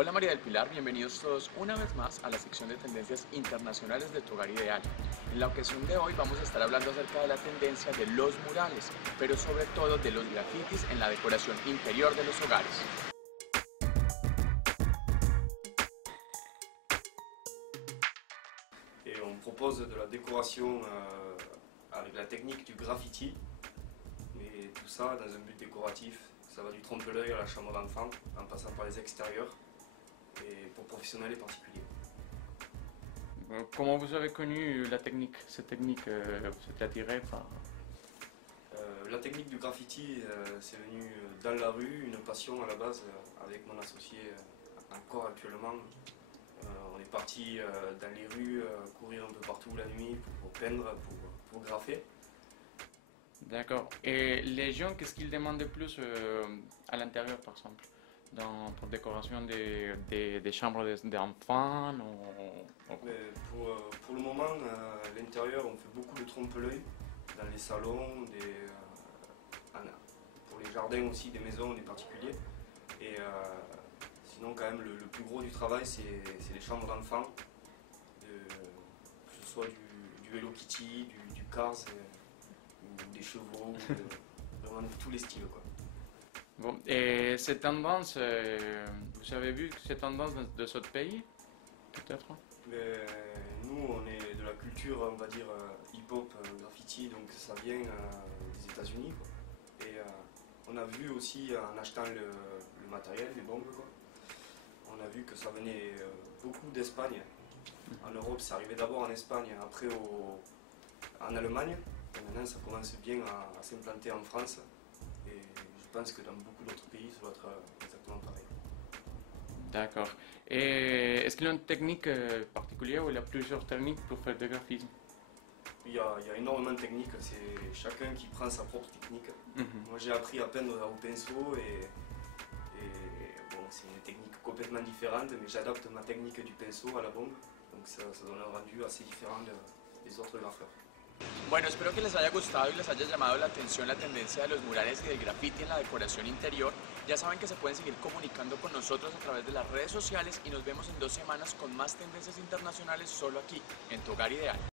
Hola María del Pilar, bienvenidos todos una vez más a la sección de tendencias internacionales de Tu Hogar Ideal. En la ocasión de hoy vamos a estar hablando acerca de la tendencia de los murales, pero sobre todo de los grafitis en la decoración interior de los hogares. Et on propose de la décoration avec la technique du graffiti, mais tout ça dans un but décoratif. Ça va du trompe-l'œil à la chambre d'enfant, en passant par les extérieurs, et pour professionnels et particuliers. Comment vous avez connu la technique? Cette technique, vous êtes attiré par... La technique du graffiti, c'est venu dans la rue, une passion à la base avec mon associé encore actuellement. On est parti dans les rues, courir un peu partout la nuit pour peindre, pour graffer. D'accord. Et les gens, qu'est-ce qu'ils demandent de plus à l'intérieur, par exemple, pour décoration des chambres d'enfants Mais pour le moment, à l'intérieur, on fait beaucoup de trompe-l'œil dans les salons, pour les jardins aussi, des maisons, des particuliers. Et sinon, quand même, le plus gros du travail, c'est les chambres d'enfants, que ce soit du Hello Kitty, du Cars, ou des chevaux, vraiment de tous les styles, quoi. Bon, et cette tendance, vous avez vu cette tendance de ce pays, peut-être? Mais nous, on est de la culture, on va dire, hip-hop, graffiti, donc ça vient des États-Unis, quoi. Et on a vu aussi, en achetant le matériel, les bombes, quoi, on a vu que ça venait beaucoup d'Espagne. En Europe, ça arrivait d'abord en Espagne, après en Allemagne. Et maintenant, ça commence bien à s'implanter en France. Et je pense que dans beaucoup d'autres pays, ça doit être exactement pareil. D'accord. Et est-ce qu'il y a une technique particulière ou il y a plusieurs techniques pour faire du graphisme? Il y a énormément de techniques, c'est chacun qui prend sa propre technique. Moi, j'ai appris à peindre au pinceau et bon, c'est une technique complètement différente, mais j'adapte ma technique du pinceau à la bombe. Donc ça donne un rendu assez différent des autres graffeurs. Bueno, espero que les haya gustado y les haya llamado la atención la tendencia de los murales y del graffiti en la decoración interior. Ya saben que se pueden seguir comunicando con nosotros a través de las redes sociales y nos vemos en 2 semanas con más tendencias internacionales solo aquí, en Tu Hogar Ideal.